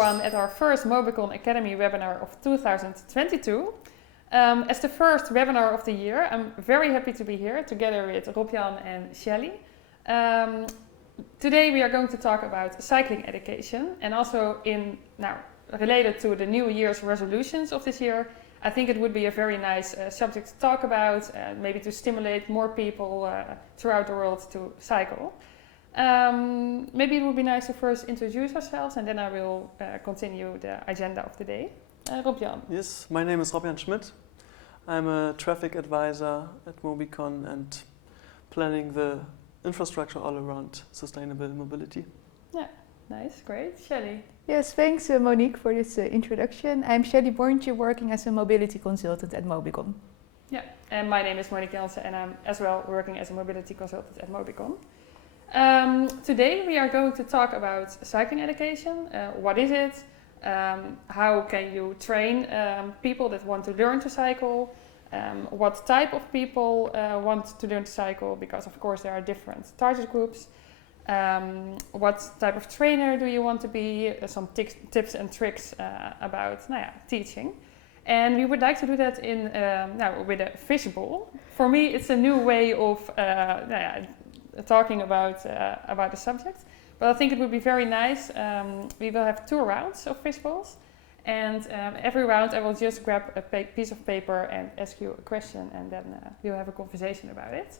everyone at our first Mobicon Academy webinar of 2022. As the first webinar of the year, I'm very happy to be here together with Robjan and Shelley. Today we are going to talk about cycling education, and also related to the New Year's resolutions of this year. I think it would be a very nice subject to talk about, maybe to stimulate more people throughout the world to cycle. Maybe it would be nice to first introduce ourselves, and then I will continue the agenda of the day. Robjan. Yes, my name is Robjan Schmidt. I'm a traffic advisor at Mobicon and planning the infrastructure all around sustainable mobility. Yeah, nice, great. Shelley. Yes, thanks Moniek for this introduction. I'm Shelley Bontje, working as a mobility consultant at Mobicon. Yeah, and my name is Moniek Jansen, and I'm as well working as a mobility consultant at Mobicon. Today we are going to talk about cycling education. What is it? How can you train people that want to learn to cycle? What type of people want to learn to cycle? Because of course there are different target groups. What type of trainer do you want to be? Some tips and tricks about teaching. And we would like to do that with a fishbowl. For me, it's a new way of talking about the subject. But I think it would be very nice. We will have 2 rounds of fishbowls. And every round I will just grab a piece of paper and ask you a question, and then we'll have a conversation about it.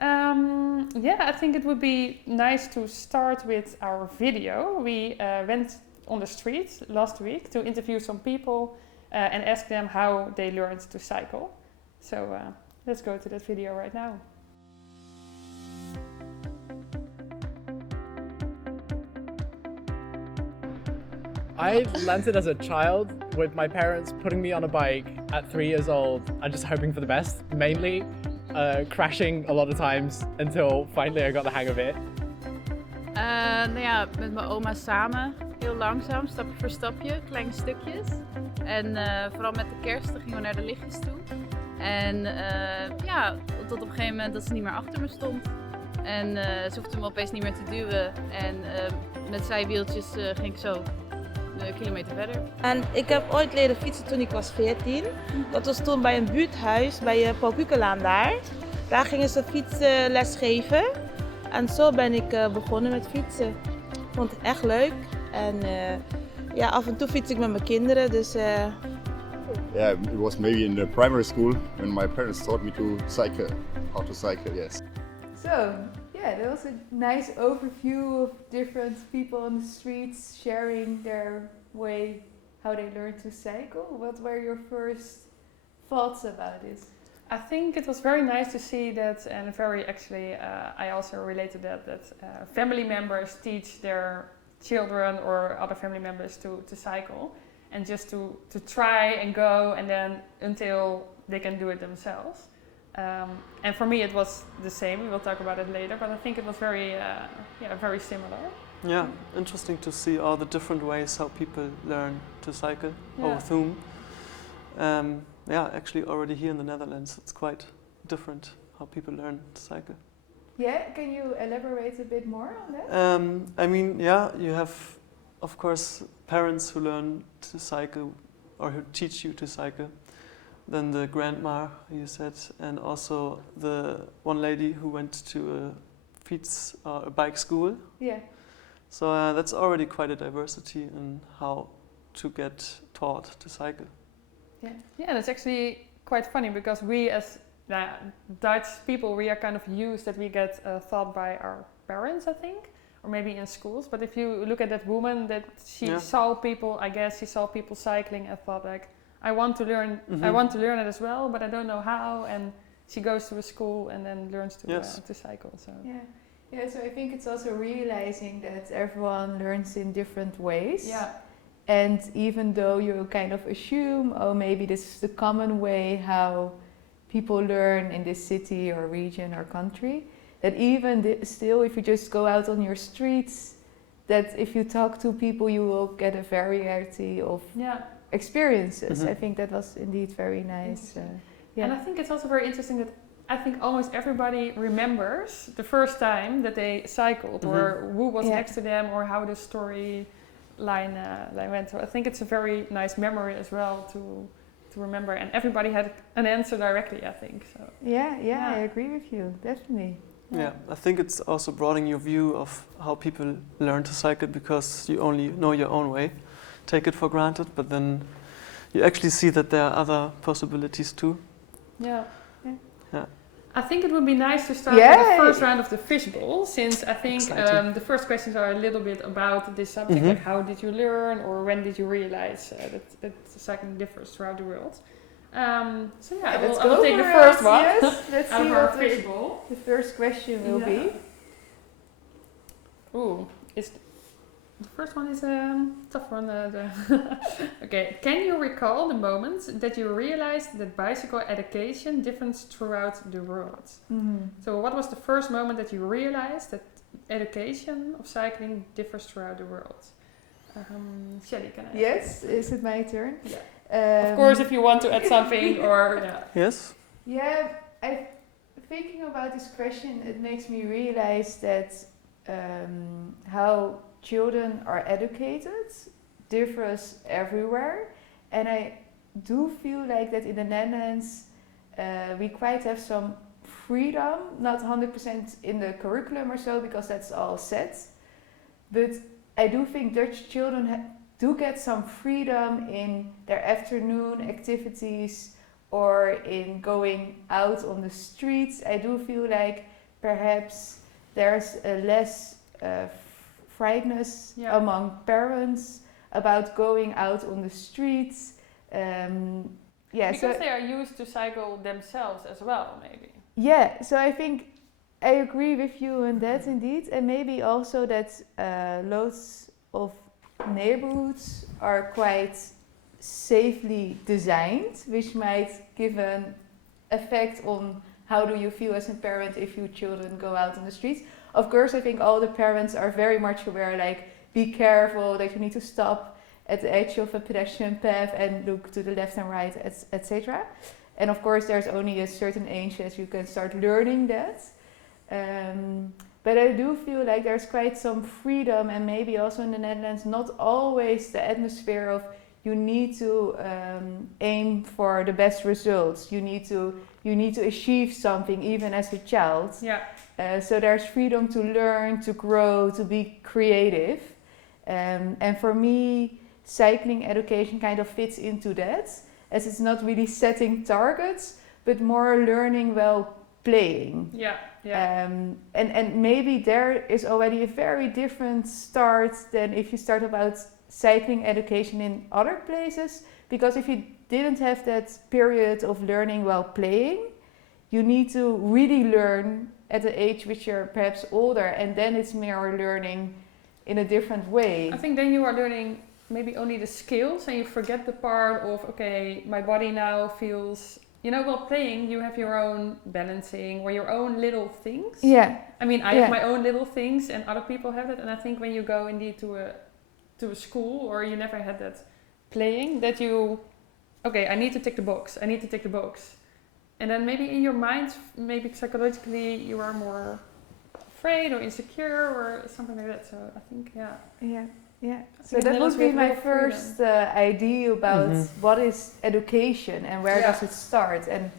I think it would be nice to start with our video. We went on the street last week to interview some people and ask them how they learned to cycle. So let's go to that video right now. I landed as a child with my parents putting me on a bike at 3 years old and just hoping for the best, mainly crashing a lot of times until finally I got the hang of it. Met mijn oma samen, heel langzaam, stapje voor stapje, kleine stukjes. En vooral met de kerst gingen we naar de lichtjes toe. En tot op een gegeven moment dat ze niet meer achter me stond. En ze hoefde me opeens niet meer te duwen. En met zijwieltjes ging ik zo een kilometer verder. En ik heb ooit leren fietsen toen ik was 14. Dat was toen bij een buurthuis, bij Paul Kukelaan daar. Daar gingen ze fietsles geven. En zo ben ik begonnen met fietsen. Ik vond het echt leuk. En af en toe fiets ik met mijn kinderen. Dus, Yeah, it was maybe in the primary school when my parents taught me to cycle, how to cycle, yes. So, that was a nice overview of different people on the streets sharing their way, how they learned to cycle. What were your first thoughts about it? I think it was very nice to see that, and I also related that family members teach their children or other family members to cycle, and just to try and go, and then until they can do it themselves. And for me it was the same. We will talk about it later, but I think it was very similar. Yeah, interesting to see all the different ways how people learn to cycle, or with whom. Actually already here in the Netherlands it's quite different how people learn to cycle. Yeah, can you elaborate a bit more on that? You have of course parents who learn to cycle or who teach you to cycle. Then the grandma, you said, and also the one lady who went to a bike school. Yeah. So that's already quite a diversity in how to get taught to cycle. Yeah, that's actually quite funny, because we as Dutch people, we are kind of used that we get taught by our parents, I think, or maybe in schools. But if you look at that woman, that she saw people cycling and thought like, I want to learn it as well, but I don't know how. And she goes to a school and then learns to cycle. So so I think it's also realizing that everyone learns in different ways. Yeah. And even though you kind of assume, maybe this is the common way how people learn in this city or region or country, that even still, if you just go out on your streets, that if you talk to people, you will get a variety of experiences. Mm-hmm. I think that was indeed very nice. And I think it's also very interesting that I think almost everybody remembers the first time that they cycled, or who was next to them, or how the story line went. So I think it's a very nice memory as well to remember, and everybody had an answer directly, I think. So Yeah, I agree with you, definitely. Yeah, I think it's also broadening your view of how people learn to cycle, because you only know your own way, take it for granted, but then you actually see that there are other possibilities too. Yeah. Yeah. I think it would be nice to start with the first round of the fishbowl, since I think the first questions are a little bit about this subject, like how did you learn, or when did you realize that cycling differs throughout the world. So yeah, I will take the first one. Yes, let's out see of our what fishbowl. the first question will be. Ooh, the first one is a tough one. Okay, can you recall the moment that you realized that bicycle education differs throughout the world? So what was the first moment that you realized that education of cycling differs throughout the world? Shelley, can I? Yes, is it my turn? Yeah. Of course, if you want to add something or Yes. Yeah, thinking about this question, it makes me realize that how children are educated differs everywhere, and I do feel like that in the Netherlands we quite have some freedom, not 100% in the curriculum or so, because that's all set, but I do think Dutch children do get some freedom in their afternoon activities or in going out on the streets. I do feel like perhaps there's a less frightness among parents about going out on the streets. Because they are used to cycle themselves as well, maybe. Yeah, so I think I agree with you on that indeed, and maybe also that loads of neighborhoods are quite safely designed, which might give an effect on how do you feel as a parent if your children go out on the streets. Of course, I think all the parents are very much aware, like, be careful, that you need to stop at the edge of a pedestrian path and look to the left and right, etc. And of course, there's only a certain age that you can start learning that. But I do feel like there's quite some freedom, and maybe also in the Netherlands, not always the atmosphere of you need to aim for the best results. You need to achieve something even as a child. Yeah. So there's freedom to learn, to grow, to be creative. And for me, cycling education kind of fits into that, as it's not really setting targets, but more learning while playing. Yeah. And maybe there is already a very different start than if you start about cycling education in other places, because if you didn't have that period of learning while playing, you need to really learn at the age which you're perhaps older, and then it's more learning in a different way. I think then you are learning maybe only the skills, and you forget the part of, okay, my body now feels, while playing you have your own balancing or your own little things. Yeah. I mean, I have my own little things and other people have that, and I think when you go indeed to a school, or you never had that playing, that I need to tick the box, and then maybe in your mind, maybe psychologically you are more afraid or insecure or something like that. So I think so that would be my first idea about what is education and where does it start, and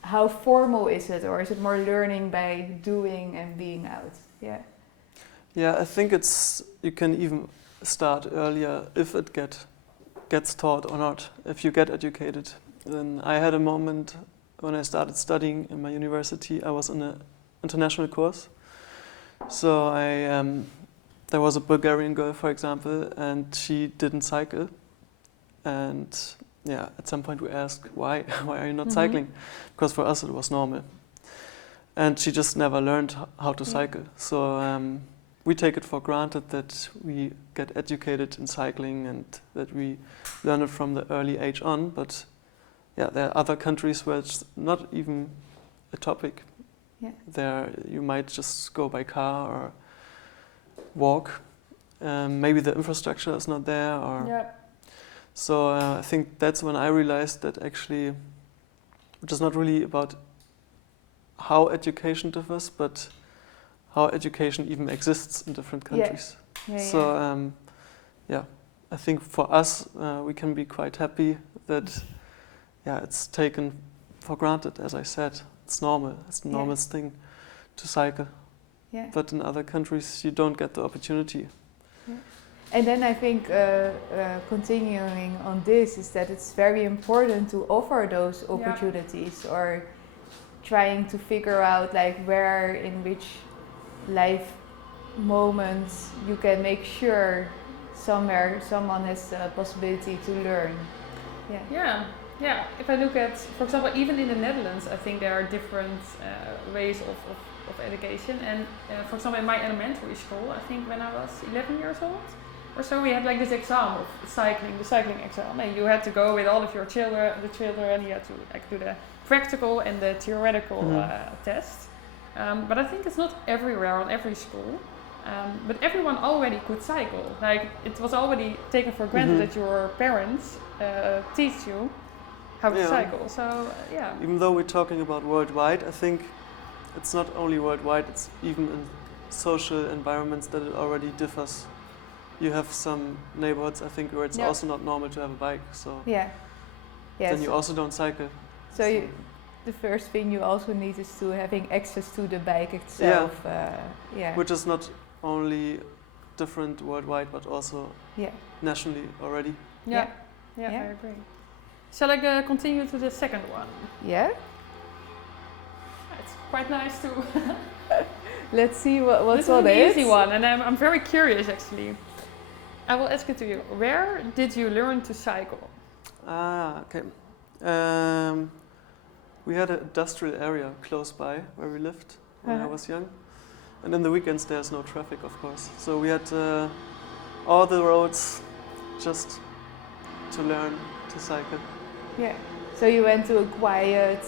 how formal is it, or is it more learning by doing and being out? I think you can even start earlier if it gets taught or not, if you get educated. Then I had a moment when I started studying in my university. I was in an international course, so there was a Bulgarian girl, for example, and she didn't cycle, and at some point we asked, why are you not cycling? Because for us it was normal, and she just never learned how to cycle. So we take it for granted that we get educated in cycling and that we learn it from the early age on, but there are other countries where it's not even a topic. There you might just go by car or walk. Maybe the infrastructure is not there, so I think that's when I realized that actually it is not really about how education differs, but how education even exists in different countries. So I think for us, we can be quite happy that it's taken for granted, as I said. It's normal. It's the normal thing to cycle. Yeah. But in other countries, you don't get the opportunity. Yeah. And then I think continuing on this is that it's very important to offer those opportunities or trying to figure out like where in which life moments you can make sure somewhere someone has the possibility to learn. Yeah. If I look at, for example, even in the Netherlands, I think there are different ways of education. And for example, in my elementary school, I think when I was 11 years old or so, we had like this exam of cycling, the cycling exam, and you had to go with all of your children, you had to like do the practical and the theoretical test. But I think it's not everywhere on every school. But everyone already could cycle. Like it was already taken for granted that your parents teach you how to cycle. So Even though we're talking about worldwide, I think it's not only worldwide. It's even in social environments that it already differs. You have some neighborhoods, I think, where it's also not normal to have a bike. So then you also don't cycle. So the first thing you also need is to having access to the bike itself. Which is not only different worldwide, but also nationally already. I agree. Shall I continue to the second one? Yeah. It's quite nice to. Let's see what's on it. This is an easy one, and I'm very curious actually. I will ask it to you. Where did you learn to cycle? Okay. We had an industrial area close by where we lived when I was young. And in the weekends there's no traffic, of course. So we had all the roads just to learn to cycle. Yeah. So you went to a quiet,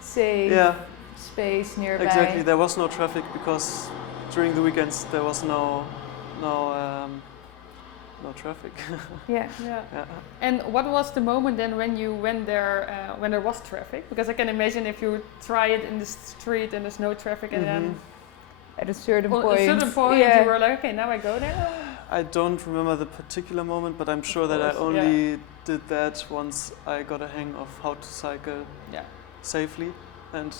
safe space nearby. Exactly. There was no traffic because during the weekends there was no traffic. Yeah. And what was the moment then when you went there when there was traffic? Because I can imagine if you try it in the street and there's no traffic, and then at a certain point you were like, okay, now I go there. I don't remember the particular moment, but I'm sure that I only did that once I got a hang of how to cycle safely, and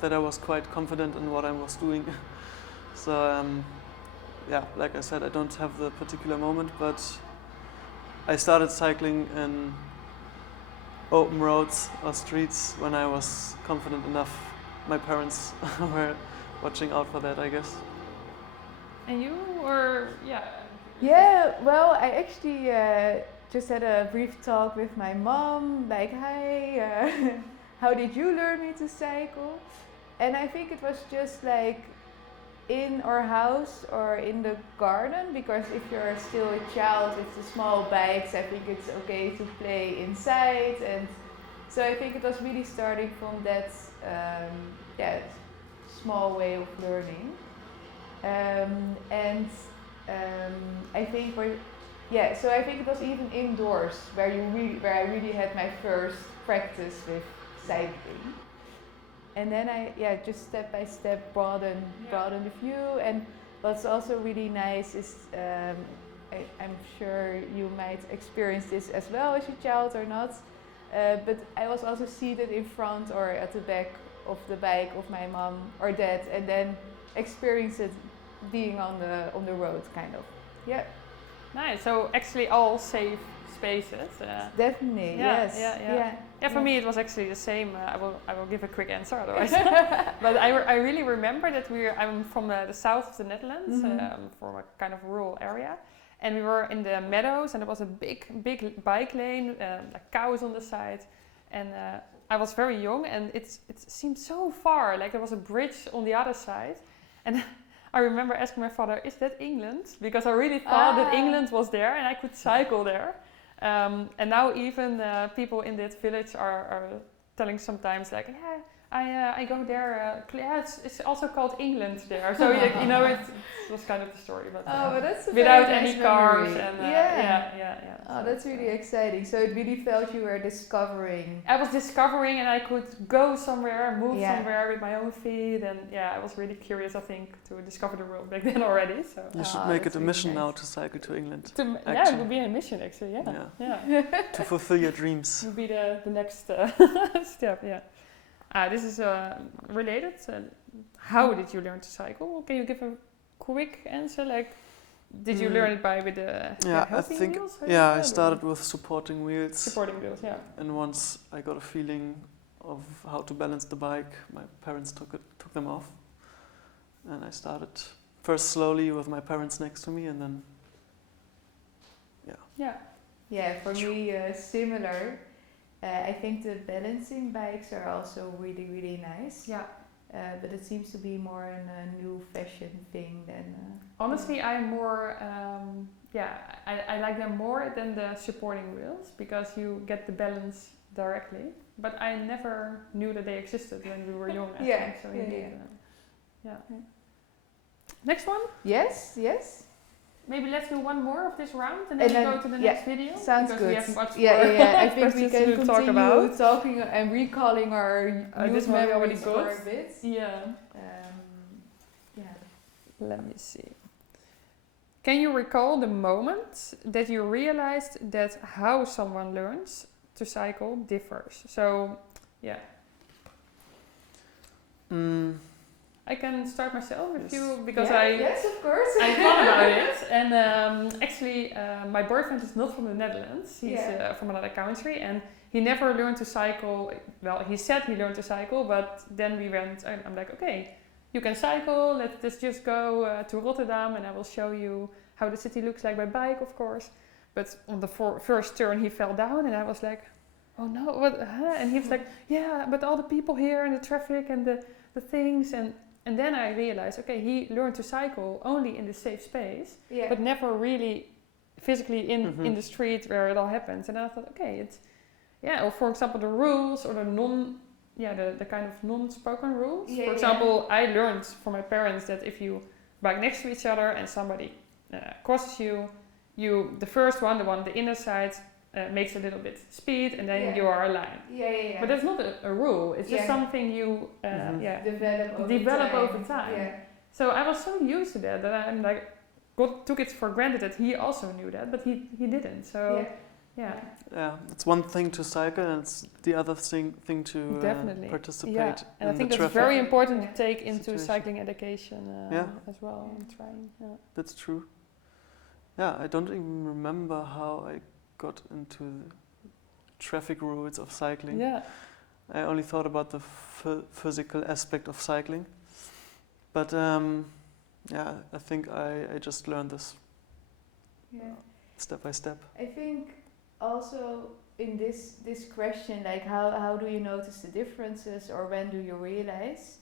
that I was quite confident in what I was doing. So like I said, I don't have the particular moment, but I started cycling in open roads or streets when I was confident enough. My parents were watching out for that, I guess. And you were, Yeah, well, I actually just had a brief talk with my mom, like, hi, how did you learn me to cycle? And I think it was just like in our house or in the garden, because if you're still a child with the small bikes, I think it's okay to play inside. And so I think it was really starting from that small way of learning. I think so I think it was even indoors where I really had my first practice with cycling. And then I just step by step broaden the view. And what's also really nice is I'm sure you might experience this as well as a child or not, but I was also seated in front or at the back of the bike of my mom or dad, and then experience it being on the road, kind of. Yeah. Nice. So actually all safe spaces. Definitely. Yes. Yeah. For me it was actually the same. I will give a quick answer otherwise. But I really remember that I'm from the south of the Netherlands, from a kind of rural area, and we were in the meadows, and there was a big bike lane, like cows on the side, and I was very young, and it seemed so far, like there was a bridge on the other side, and I remember asking my father, is that England? Because I really thought that England was there and I could cycle there. And now even people in that village are telling sometimes like, I go there. It's also called England there. So you know, it was kind of the story. But, but that's a without very nice any cars memory. and yeah. Oh, So that's really exciting. So it really felt you were discovering. I was discovering, and I could go somewhere, move Yeah. somewhere with my own feet, and I was really curious. I think to discover the world back then already. So You should make it a mission now to cycle to England. it would be a mission actually. Yeah. To fulfill your dreams. Would be the next step. Yeah. This is related. How did you learn to cycle? Can you give a quick answer? Like, did you learn it with the I helping think wheels? I started with supporting wheels. Supporting wheels, yeah. And once I got a feeling of how to balance the bike, my parents took them off, and I started first slowly with my parents next to me, and then Yeah, for me, similar. I think the balancing bikes are also really, really nice. Yeah. But it seems to be more a new fashion thing than. Honestly, I'm more. I like them more than the supporting wheels because you get the balance directly. But I never knew that they existed when we were young. I think. So indeed, Next one. Yes. Maybe let's do one more of this round and then we go to the next video. Sounds because good. We have much I think we questions can to continue talk about. talking and recalling our this youth one we already memories for got. a bit. Yeah. Yeah. Let me see. Can you recall the moment that you realized that how someone learns to cycle differs? So, I can start myself if you, because yes, of course. I thought about it, and actually my boyfriend is not from the Netherlands. He's from another country, and he never learned to cycle. Well, he said he learned to cycle, but then we went. I'm like, okay, you can cycle. Let's just go to Rotterdam, and I will show you how the city looks like by bike, of course. But on the first turn, he fell down, and I was like, oh no, what? And he was like, yeah, but all the people here and the traffic and the things and then I realized, okay, he learned to cycle only in the safe space, but never really physically in the street where it all happens. And I thought, okay, it's, or for example, the rules or the kind of non-spoken rules. For example, I learned from my parents that if you bike next to each other and somebody crosses you, the first one, the inner side, makes a little bit speed and then you are aligned. But that's not a rule. It's just something you develop over time. Yeah. So I was so used to that I'm like, took it for granted that he also knew that, but he didn't. So it's one thing to cycle and it's the other thing to participate in and I think the that's traffic very important to take into situation. cycling education as well and trying. That's true. I don't even remember how I got into the traffic rules of cycling. I only thought about the physical aspect of cycling. But I think I just learned this step by step. I think also in this question, like how do you notice the differences or when do you realize?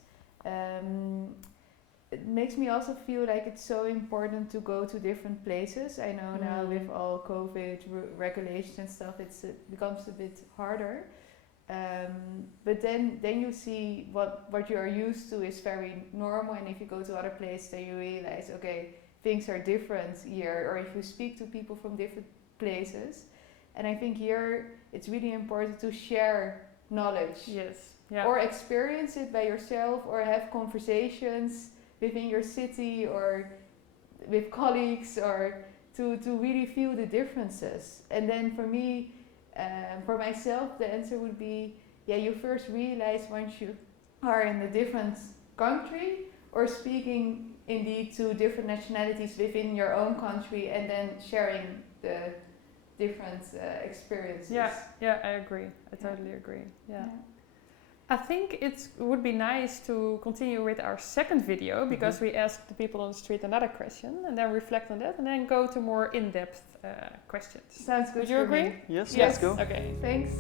It makes me also feel like it's so important to go to different places. I know now with all COVID regulations and stuff, it becomes a bit harder. But then you see what you are used to is very normal, and if you go to other places, then you realize, okay, things are different here. Or if you speak to people from different places, and I think here it's really important to share knowledge. Or experience it by yourself, or have conversations within your city or with colleagues, or to really feel the differences. And then for me, for myself, the answer would be, you first realize once you are in a different country or speaking indeed to different nationalities within your own country, and then sharing the different experiences. I agree. I totally agree. I think it would be nice to continue with our second video because we asked the people on the street another question and then reflect on that and then go to more in-depth questions. Sounds good. Would you agree? Yes, let's go. Okay. Thanks.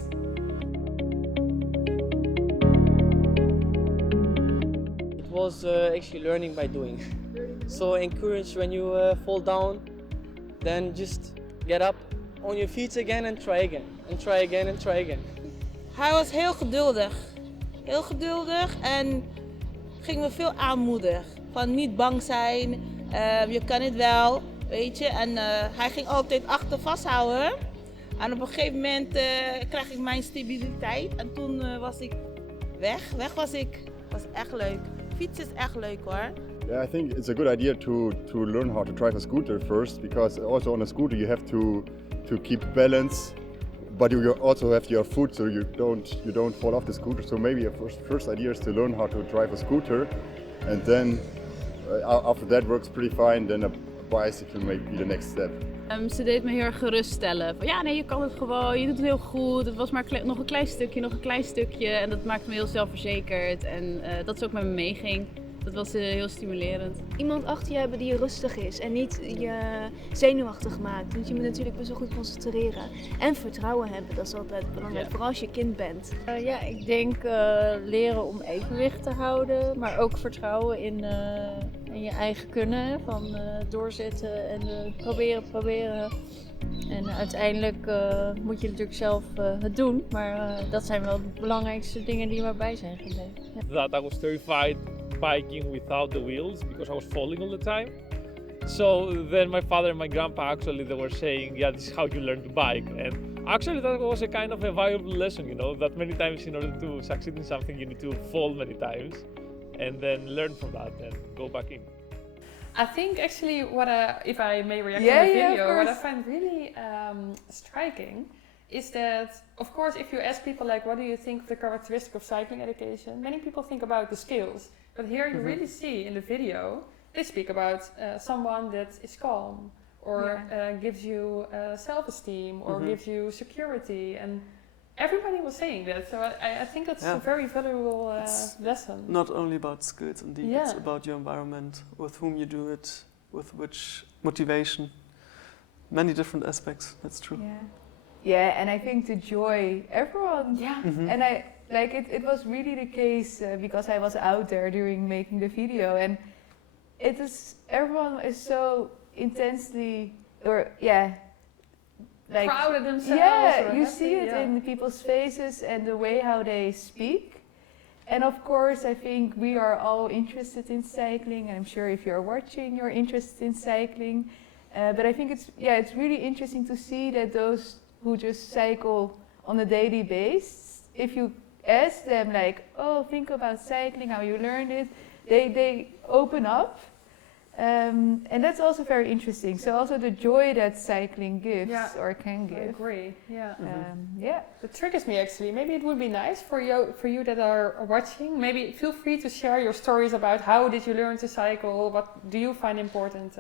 It was actually learning by doing. So encourage when you fall down, then just get up on your feet again and try again. And try again and try again. Hij was heel geduldig. heel geduldig en ging me veel aanmoedigen. Van niet bang zijn, je kan het wel, weet je. En hij ging altijd achter vasthouden. En op een gegeven moment kreeg ik mijn stabiliteit en toen was ik weg. Weg was ik. Was echt leuk. Fietsen is echt leuk hoor. Yeah, I think it's a good idea to learn how to drive a scooter first, because also on a scooter you have to keep balance, but you also have your foot so you don't fall off the scooter. So maybe a first idea is to learn how to drive a scooter, and then after that works pretty fine, then a bicycle may be the next step. Ze deed me heel erg geruststellen. Van, ja, nee, je kan het gewoon, je doet het heel goed. Het was maar nog een klein stukje. En dat maakte me heel zelfverzekerd. En dat ze ook met me meeging. Dat was heel stimulerend. Iemand achter je hebben die rustig is en niet je zenuwachtig maakt. Want je moet natuurlijk best wel goed concentreren. En vertrouwen hebben, dat is altijd belangrijk. Ja. Vooral als je kind bent. Ja, ik denk leren om evenwicht te houden, maar ook vertrouwen in je eigen kunnen. Van doorzetten en proberen. En uiteindelijk moet je natuurlijk zelf het doen, maar dat zijn wel de belangrijkste dingen die me bij zijn gebleven. Ja. That I was terrified biking without the wheels because I was falling all the time. So then my father and my grandpa actually they were saying, yeah, this is how you learn to bike. And actually that was a kind of a valuable lesson, you know, that many times in order to succeed in something you need to fall many times and then learn from that and go back in. I think actually if I may react Yeah, to the yeah, video, of what I course. find really striking is that, of course, if you ask people like, what do you think of the characteristic of cycling education? Many people think about the skills, but here you really see in the video, they speak about someone that is calm or gives you self-esteem or gives you security, and everybody was saying that, so I think that's a very valuable lesson. Not only about skills, indeed, Yeah. it's about your environment, with whom you do it, with which motivation. Many different aspects, that's true. Yeah, and I think the joy, everyone, Mhm. and I like it was really the case because I was out there during making the video, and everyone is so intensely, like Proud of themselves. yeah, or you happy, see it in people's faces and the way how they speak. And of course, I think we are all interested in cycling, and I'm sure if you're watching, you're interested in cycling. But I think it's really interesting to see that those who just cycle on a daily basis, if you ask them like, oh, think about cycling, how you learned it, they open up. And that's also very interesting. So also the joy that cycling gives or can give. I agree. Yeah. Yeah. That triggers me actually. Maybe it would be nice for you that are watching. Maybe feel free to share your stories about how did you learn to cycle. What do you find important?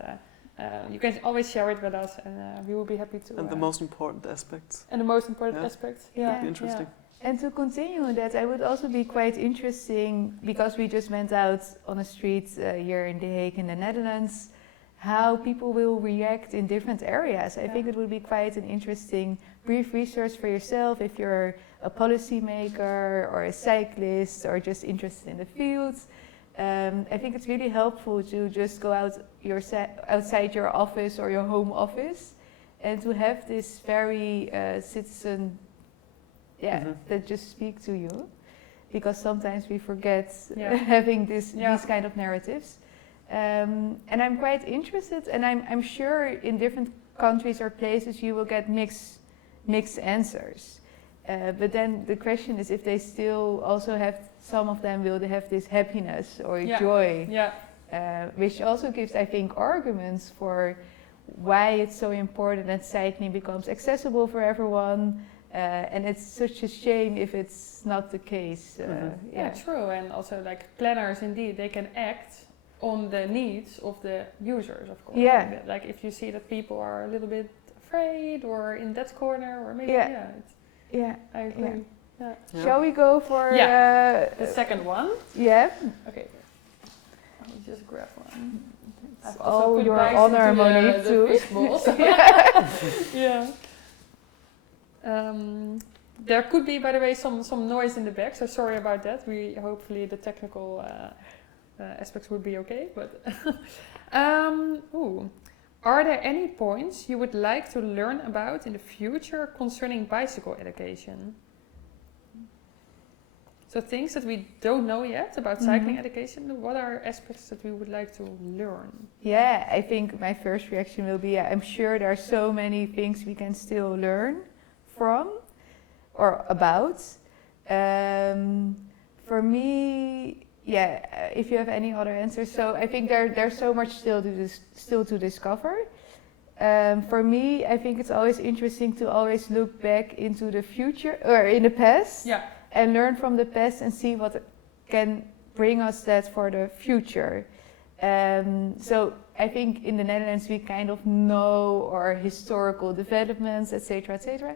You can always share it with us, and we will be happy to. And the most important aspects. And the most important aspects. Yeah. Would be interesting. And to continue on that, I would also be quite interesting, because we just went out on a street here in The Hague in the Netherlands, how people will react in different areas. I think it would be quite an interesting brief research for yourself if you're a policymaker or a cyclist or just interested in the fields. I think it's really helpful to just go out outside your office or your home office and to have this very citizen that just speak to you, because sometimes we forget having these kind of narratives. And I'm quite interested, and I'm sure in different countries or places you will get mixed answers. But then the question is if they still also have, some of them will have this happiness or joy, which also gives, I think, arguments for why it's so important that cycling becomes accessible for everyone. And it's such a shame if it's not the case. Yeah, true. And also, like planners, indeed, they can act on the needs of the users, of course. Yeah. Like if you see that people are a little bit afraid or in that corner, or maybe I agree. Yeah. Shall we go for the second one? Yeah. Okay. Let me just grab one. Oh, your honor, Monique, too. Yeah. There could be, by the way, some noise in the back, so sorry about that. Hopefully the technical aspects would be okay. But are there any points you would like to learn about in the future concerning bicycle education? So things that we don't know yet about cycling education, what are aspects that we would like to learn? Yeah, I think my first reaction will be, I'm sure there are so many things we can still learn from or about. For me, if you have any other answers, so I think there's so much still to discover. For me, I think it's always interesting to always look back into the future or in the past. Yeah. And learn from the past and see what can bring us that for the future. So I think in the Netherlands we kind of know our historical developments, etc., etc.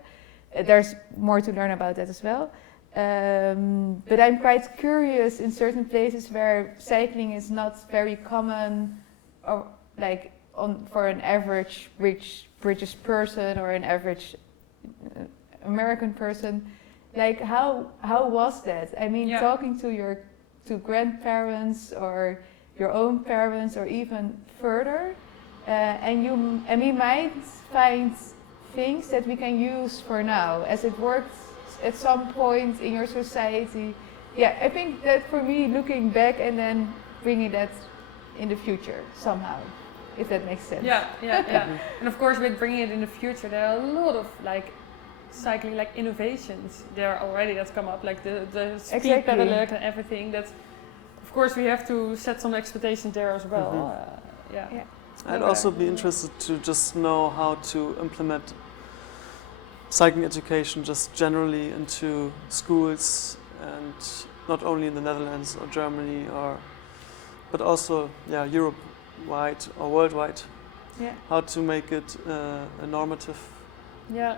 There's more to learn about that as well. But I'm quite curious in certain places where cycling is not very common, or like for an average rich British person or an average American person. Like how was that? I mean, talking to grandparents or your own parents or even further, and we might find things that we can use for now, as it worked at some point in your society. Yeah, I think that for me, looking back and then bringing that in the future somehow, if that makes sense. Yeah. And of course, with bringing it in the future, there are a lot of cycling innovations there already that's come up, like the speed pedelec and everything. That of course we have to set some expectations there as well. I'd also be interested to just know how to implement cycling education just generally into schools, and not only in the Netherlands or Germany but also Europe-wide or worldwide. Yeah. How to make it a normative. Yeah.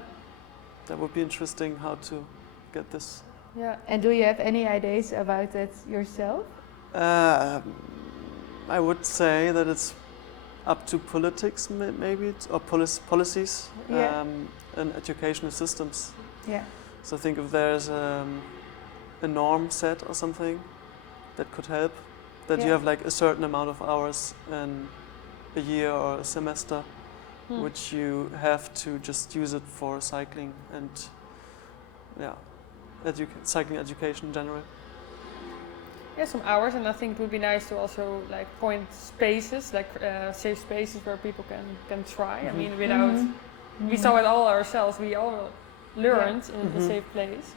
That would be interesting how to get this. Yeah. And do you have any ideas about that yourself? I would say that it's up to politics maybe, or policies and educational systems. Yeah. So I think if there's a norm set or something that could help, that you have a certain amount of hours in a year or a semester, which you have to just use it for cycling and cycling education in general. Yeah, some hours, and I think it would be nice to also point spaces, safe spaces where people can try. I mean, without we saw it all ourselves. We all learned in a safe place.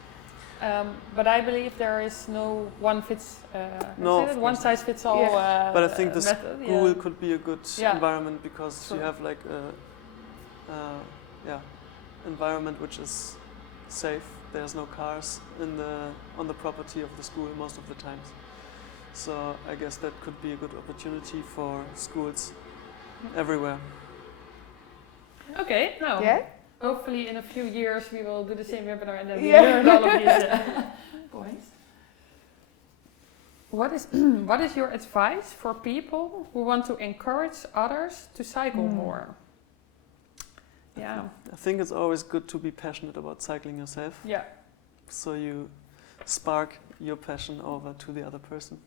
But I believe there is no one size fits all. But I think the method. school could be a good environment, because you have environment which is safe. There's no cars on the property of the school most of the times. So I guess that could be a good opportunity for schools everywhere. Okay, now hopefully in a few years we will do the same webinar and then we learn all of these points. What is your advice for people who want to encourage others to cycle more? Yeah. I think it's always good to be passionate about cycling yourself. Yeah. So you spark your passion over to the other person.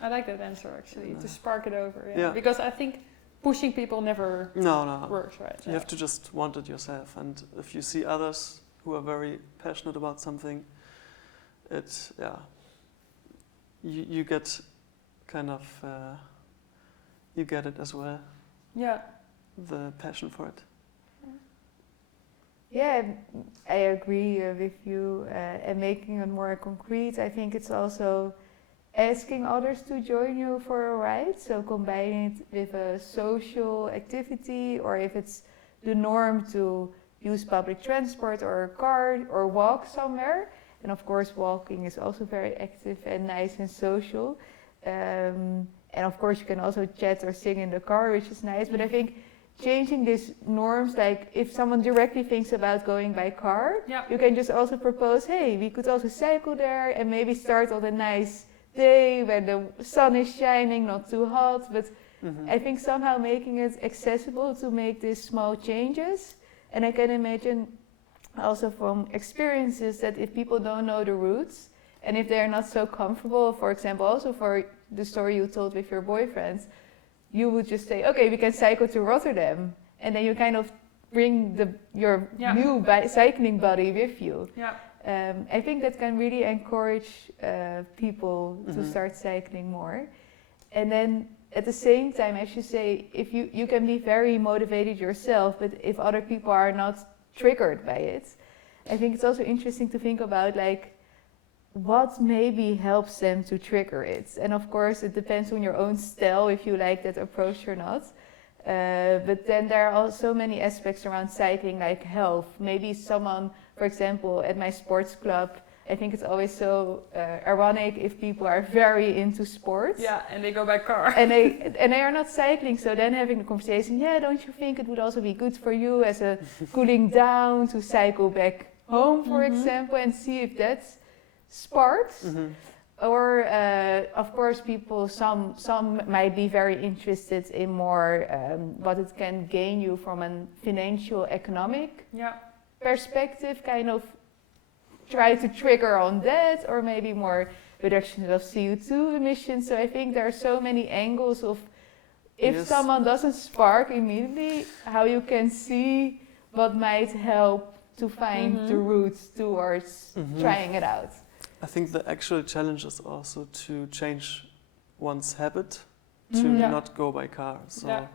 I like that answer actually, to spark it over. Yeah. Because I think pushing people never works, right? You have to just want it yourself, and if you see others who are very passionate about something, you get you get it as well. Yeah. The passion for it. Yeah, I agree with you. And making it more concrete, I think it's also asking others to join you for a ride. So combining it with a social activity, or if it's the norm to use public transport or a car or walk somewhere. And of course, walking is also very active and nice and social. And of course, you can also chat or sing in the car, which is nice. But I think changing these norms, like if someone directly thinks about going by car, you can just also propose, hey, we could also cycle there and maybe start on a nice day where the sun is shining, not too hot. But I think somehow making it accessible to make these small changes. And I can imagine also from experiences that if people don't know the routes and if they're not so comfortable, for example, also for the story you told with your boyfriend, you would just say, okay, we can cycle to Rotterdam. And then you kind of bring your new cycling body with you. Yeah. I think that can really encourage people to start cycling more. And then at the same time, as you say, if you can be very motivated yourself, but if other people are not triggered by it, I think it's also interesting to think about like what maybe helps them to trigger it. And of course, it depends on your own style if you like that approach or not. But then there are also many aspects around cycling, like health. Maybe someone, for example, at my sports club, I think it's always so ironic if people are very into sports. Yeah, and they go by car. And they are not cycling, so then having the conversation, yeah, don't you think it would also be good for you as a cooling down to cycle back home, for example, and see if that's sparks? Or of course people, some might be very interested in more what it can gain you from a financial economic perspective, kind of try to trigger on that, or maybe more reduction of CO2 emissions. So I think there are so many angles of if someone doesn't spark immediately, how you can see what might help to find the route towards trying it out. I think the actual challenge is also to change one's habit to not go by car. So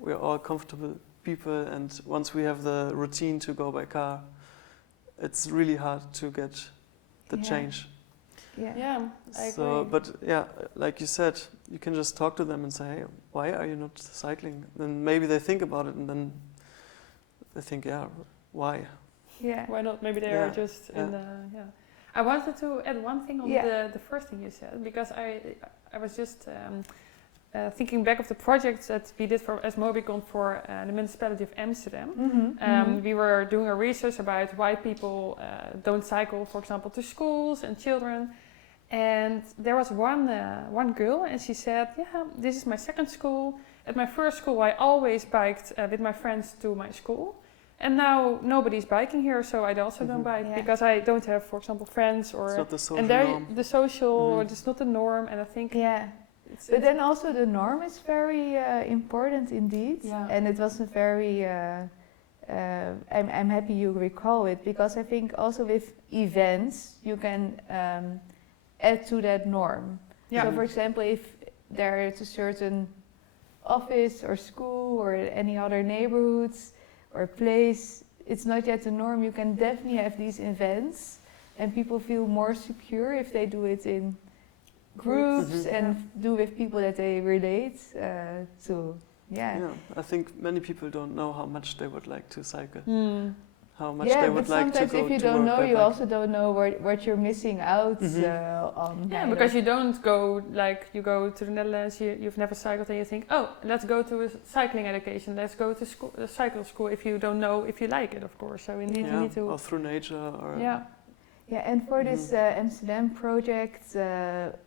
we're all comfortable people, and once we have the routine to go by car, it's really hard to get the change. Yeah, I so, agree. but like you said, you can just talk to them and say, hey, why are you not cycling? Then maybe they think about it, and then they think, why? Yeah. Why not? Maybe they are just in the, I wanted to add one thing on the first thing you said, because I was just thinking back of the projects that we did as Mobicon for the municipality of Amsterdam. We were doing a research about why people don't cycle, for example, to schools and children. And there was one girl, and she said, this is my second school. At my first school, I always biked with my friends to my school. And now nobody's biking here, so I also don't bike because I don't have, for example, friends or. It's not the social and there, norm. the social, it's not the norm, and I think. But then also the norm is very important indeed, and it was a very. I'm happy you recall it, because I think also with events you can add to that norm. So for example, if there is a certain office or school or any other neighborhoods or place, it's not yet the norm, you can definitely have these events and people feel more secure if they do it in groups and do with people that they relate to. I think many people don't know how much they would like to cycle. How much they would like to go to work. Sometimes if you don't know, you also don't know what you're missing out on. Yeah, because you don't go, like you go to the Netherlands, you've never cycled and you think, oh, let's go to a cycling education, let's go to cycle school, if you don't know if you like it, of course. So indeed you need to... Or through nature. Or and for this Amsterdam project,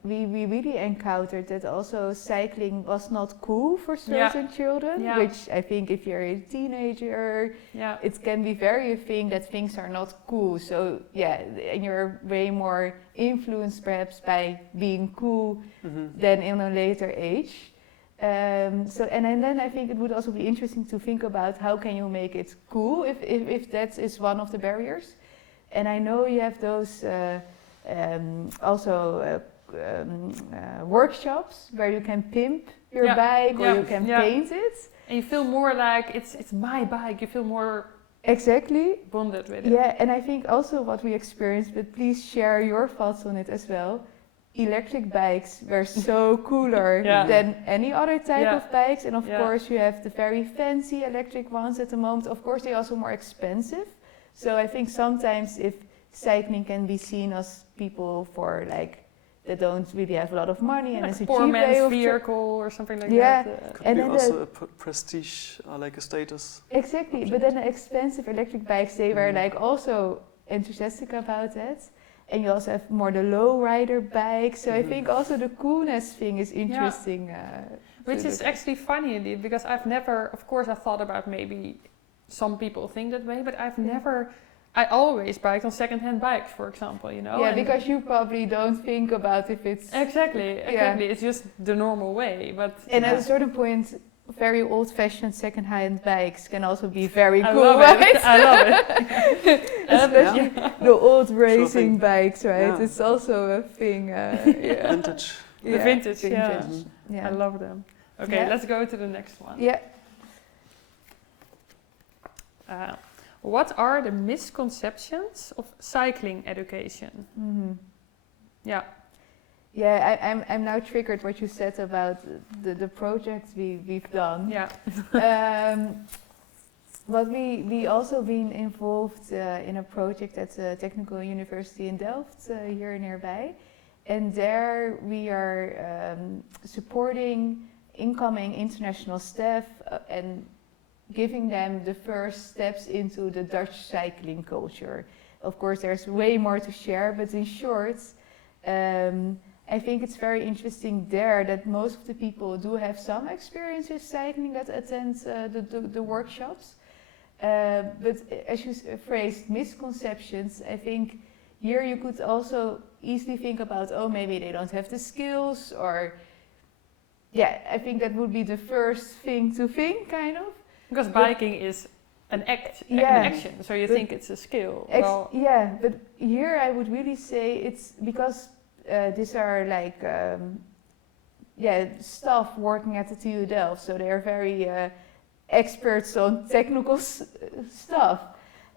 we really encountered that also cycling was not cool for certain children, which I think if you're a teenager, it can be very a thing that things are not cool. So and you're way more influenced perhaps by being cool than in a later age. And then I think it would also be interesting to think about how can you make it cool if that is one of the barriers. And I know you have those workshops where you can pimp your bike or you can paint it. And you feel more like it's my bike, you feel more bonded with it. Yeah, and I think also what we experienced, but please share your thoughts on it as well. Electric bikes were so cooler than any other type of bikes. And of course you have the very fancy electric ones at the moment. Of course they're also more expensive. So I think sometimes if cycling can be seen as people for like that don't really have a lot of money and it's a poor cheap way man's of vehicle or something like that. Could be also a prestige or like a status. Exactly, but then the expensive electric bikes, they were like also enthusiastic about that. And you also have more the low rider bikes. So I think also the coolness thing is interesting. Which is actually funny indeed, because I've never, of course I thought about maybe some people think that way, but I always biked on second-hand bikes, for example, you know. Yeah, because you probably don't think about if it's... Exactly, it's just the normal way, but... And at a certain point, very old-fashioned second-hand bikes can also be very I cool, love right? it. I love it. Especially the old racing thing. bikes, right? Yeah. It's also a thing. Vintage. The vintage, yeah. vintage. Yeah. I love them. Okay, Yeah. let's go to the next one. Yeah. What are the misconceptions of cycling education? Mm-hmm. Yeah. Yeah, I'm now triggered what you said about the projects we've done. Yeah. But we also been involved in a project at the Technical University in Delft, here nearby. And there we are supporting incoming international staff and giving them the first steps into the Dutch cycling culture. Of course, there's way more to share, but in short, I think it's very interesting there that most of the people do have some experience with cycling that attend the workshops. But as you phrased misconceptions, I think here you could also easily think about, oh, maybe they don't have the skills, or yeah, I think that would be the first thing to think, kind of. Because biking is an an action, so you think it's a skill. Well, yeah, but here I would really say it's because these are like staff working at the TU Delft, so they are very experts on technical stuff.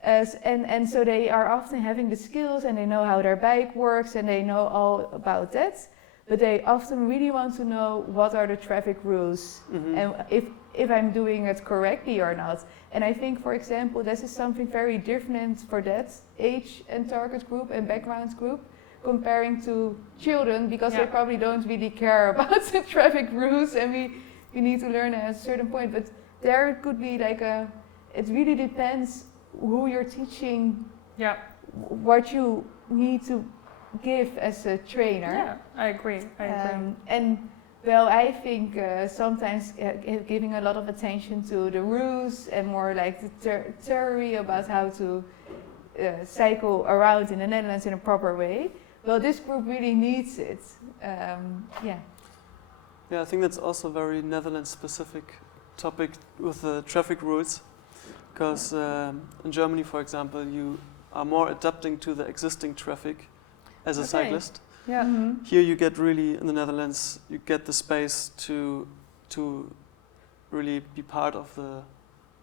And so they are often having the skills and they know how their bike works and they know all about that. But they often really want to know what are the traffic rules and if I'm doing it correctly or not. And I think, for example, this is something very different for that age and target group and background group comparing to children, because they probably don't really care about the traffic rules and we need to learn at a certain point. But there it could be like it really depends who you're teaching, what you need to give as a trainer. Yeah, I agree. And well, I think sometimes giving a lot of attention to the rules and more like the theory about how to cycle around in the Netherlands in a proper way. Well, this group really needs it. Yeah, I think that's also a very Netherlands-specific topic with the traffic rules, because in Germany, for example, you are more adapting to the existing traffic as a cyclist. Yeah. Mm-hmm. Here you get really, in the Netherlands, you get the space to really be part of the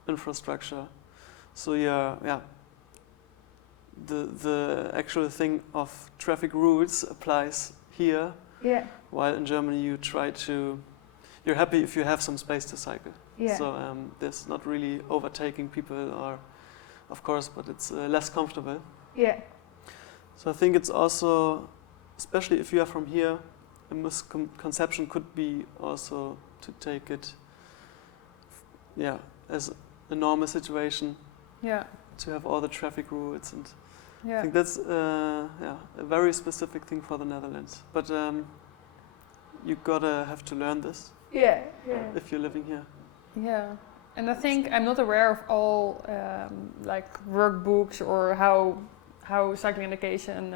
infrastructure. So the actual thing of traffic rules applies here. Yeah. While in Germany you're happy if you have some space to cycle. Yeah. So there's not really overtaking people, or of course, but it's less comfortable. Yeah. So I think it's also, especially if you are from here, a misconception could be also to take it, as a normal situation. Yeah. To have all the traffic rules, and Yeah. I think that's a very specific thing for the Netherlands. But you gotta have to learn this. Yeah. If you're living here. Yeah, and I think I'm not aware of all like workbooks or how cycling education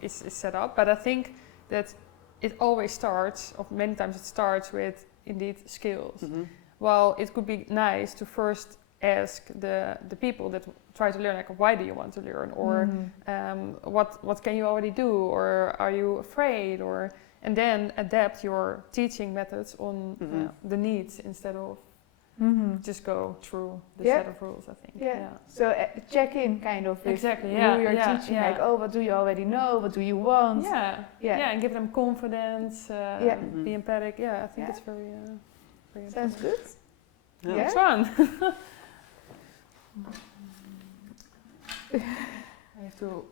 is set up, but I think that it always starts, or many times it starts with indeed skills. Well, it could be nice to first ask the people that try to learn, like, why do you want to learn, or what can you already do, or are you afraid, or and then adapt your teaching methods on the needs instead of just go through the set of rules, I think. Yeah. So check in kind of with exactly. who you're teaching, like, oh, what do you already know? What do you want? Yeah, and give them confidence, be empathic. Yeah, I think it's very Sounds good. Yeah. It's fun. I have to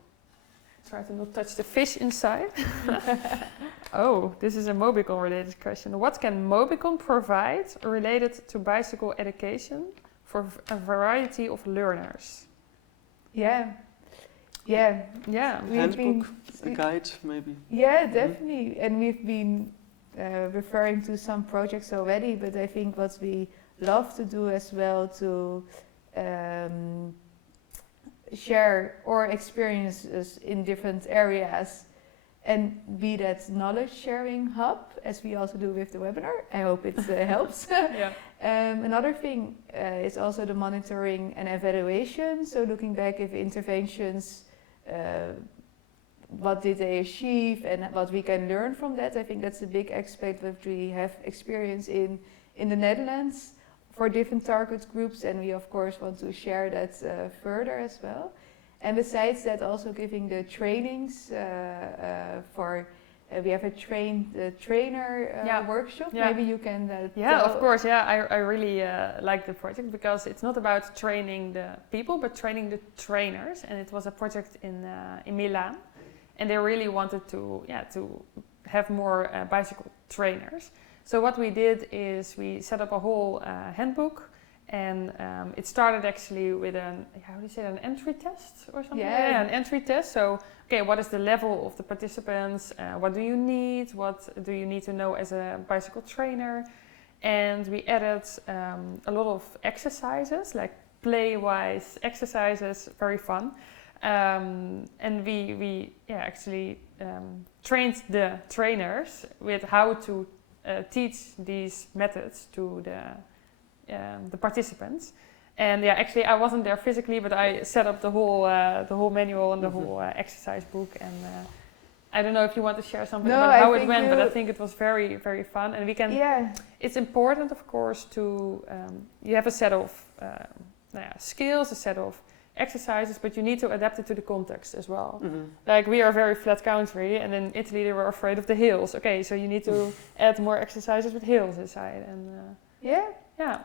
try to not touch the fish inside. Oh, this is a Mobicon related question. What can Mobicon provide related to bicycle education for a variety of learners? Yeah. Handbook, a guide, maybe. Yeah, definitely. And we've been referring to some projects already, but I think what we love to do as well to share our experiences in different areas and be that knowledge sharing hub, as we also do with the webinar. I hope it helps. Yeah. Another thing is also the monitoring and evaluation. So looking back if interventions, what did they achieve and what we can learn from that. I think that's a big aspect that we have experience in the Netherlands for different target groups, and we of course want to share that further as well. And besides that, also giving the trainings we have a trainer workshop. Yeah. Maybe you can Yeah, tell. of course. Yeah, I really like the project because it's not about training the people, but training the trainers. And it was a project in Milan, and they really wanted to have more bicycle trainers. So what we did is we set up a whole handbook, and it started actually with an entry test or something. Yeah, an entry test. So, okay, what is the level of the participants? What do you need? What do you need to know as a bicycle trainer? And we added a lot of exercises, like play-wise exercises, very fun. And we actually trained the trainers with how to teach these methods to the participants. And actually I wasn't there physically, but I set up the whole manual and the whole exercise book. And I don't know if you want to share something about how it went, but I think it was very, very fun. And we can. Yeah. It's important, of course, to you have a set of skills, a set of exercises, but you need to adapt it to the context as well. Like we are very flat country, and in Italy they were afraid of the hills. Okay, so you need to add more exercises with hills inside, and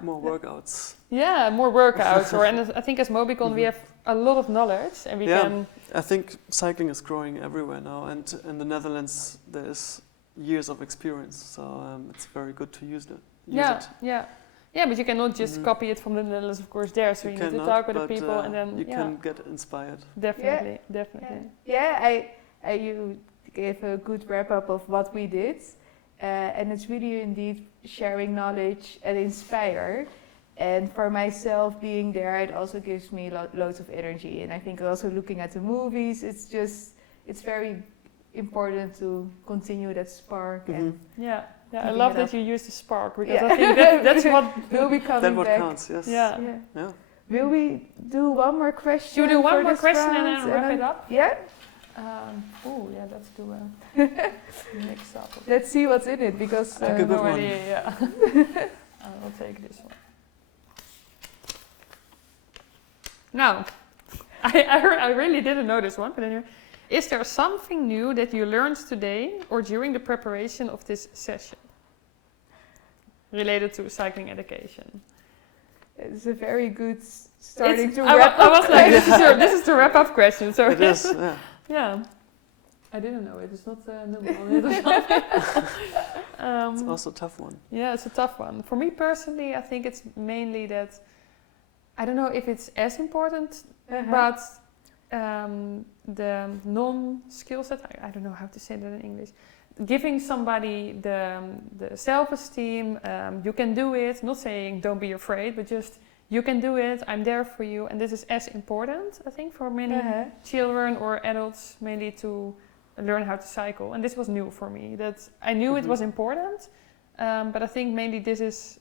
more workouts. Yeah, more workouts. And I think as Mobicon we have a lot of knowledge, and we can. I think cycling is growing everywhere now, and in the Netherlands there is years of experience, so it's very good to use it. Yeah, but you cannot just copy it from the Netherlands, of course, there. So you need to talk with the people, and then you can get inspired. Definitely. You gave a good wrap up of what we did, and it's really indeed sharing knowledge and inspire. And for myself, being there, it also gives me loads of energy. And I think also looking at the movies, it's very important to continue that spark. And I love that you use the spark, because I think that's what will be coming back. That what counts, yes. Yeah. Will we do one more question? Should we do one more question and then wrap it up? Yeah. Let's do a mix up. Let's see what's in it, because I will take this one. Now, I really didn't know this one, but anyway. Is there something new that you learned today or during the preparation of this session related to cycling education? It's a very good starting to wrap up. I was like, this is the wrap up question. So it is, yeah. I didn't know it. It's not number on it or something. It's also a tough one. Yeah, it's a tough one. For me personally, I think it's mainly that I don't know if it's as important, but the non-skill set, I don't know how to say that in English, giving somebody the self-esteem, you can do it, not saying don't be afraid, but just you can do it, I'm there for you. And this is as important, I think, for many children or adults, mainly to learn how to cycle. And this was new for me, that I knew it was important, but I think mainly this is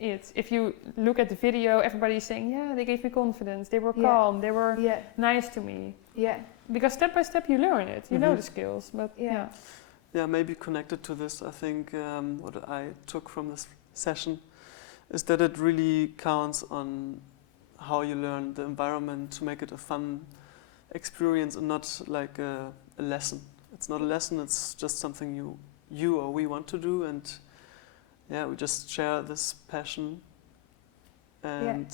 it. If you look at the video, everybody's saying, they gave me confidence, they were calm, they were nice to me. Yeah. Because step by step you learn it, you know the skills, but Yeah, maybe connected to this, I think what I took from this session is that it really counts on how you learn the environment to make it a fun experience and not like a lesson. It's not a lesson, it's just something you or we want to do, and we just share this passion and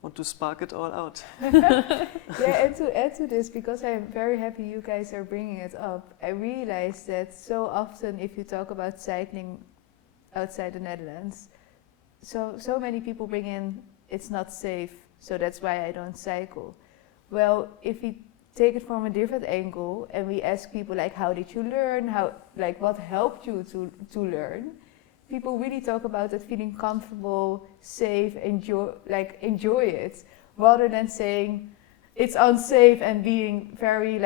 want to spark it all out. And to add to this, because I'm very happy you guys are bringing it up, I realized that so often if you talk about cycling outside the Netherlands, so many people bring in, it's not safe, so that's why I don't cycle. Well, if we take it from a different angle and we ask people like, how did you learn? What helped you to learn? People really talk about that feeling comfortable, safe, enjoy it, rather than saying it's unsafe and being very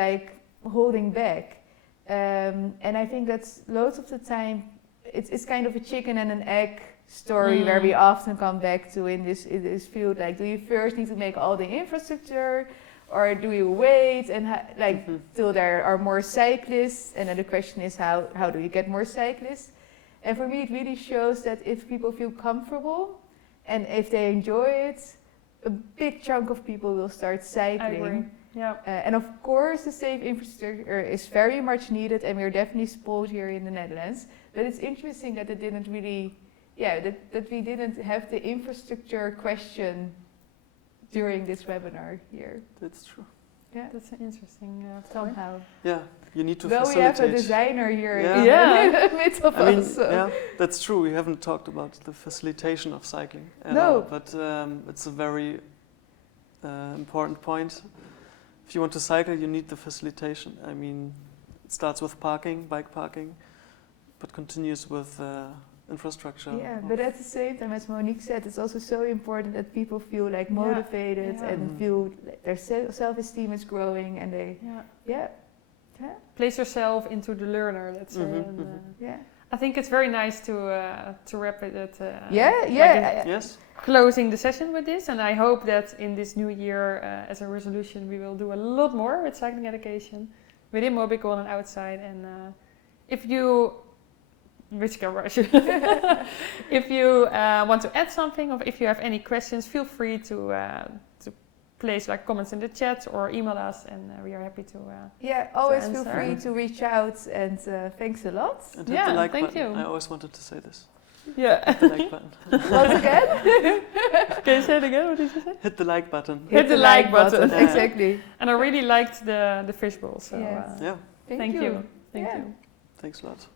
holding back. And I think that's loads of the time, it's kind of a chicken and an egg story where we often come back to in this field. Like, do you first need to make all the infrastructure, or do you wait and till there are more cyclists? And then the question is, how do you get more cyclists? And for me, it really shows that if people feel comfortable and if they enjoy it, a big chunk of people will start cycling. I agree. Yeah. And of course, the safe infrastructure is very much needed, and we're definitely spoiled here in the Netherlands. But it's interesting that it didn't really, that we didn't have the infrastructure question during this webinar here. That's true. Yeah, That's an interesting somehow. Yeah, you need to Well, we facilitate. have a designer here in Yeah. the midst of I mean, us. So. yeah, that's true. We haven't talked about the facilitation of cycling at No. all, but it's a very important point. If you want to cycle, you need the facilitation. I mean, it starts with parking, bike parking, but continues with infrastructure. Yeah, but at the same time, as Monique said, it's also so important that people feel like motivated and feel like their self-esteem is growing, and they, place yourself into the learner. Let's say. And, I think it's very nice to wrap it at Yes. closing the session with this, and I hope that in this new year, as a resolution, we will do a lot more with cycling education within Mobicon and outside. And if you, which camera should if you want to add something, or if you have any questions, feel free to place like comments in the chat or email us, and we are happy to. Always to feel answer. free to reach out, and thanks a lot. And hit the like thank button. you. I always wanted to say this. Yeah. Hit the like button. Once again? Can you say it again? What did you say? Hit the like button. Hit the like button. Yeah. Exactly. And I really liked the fishbowl. So Yes. Yeah. thank you. Thank Yeah. you. Thanks a lot.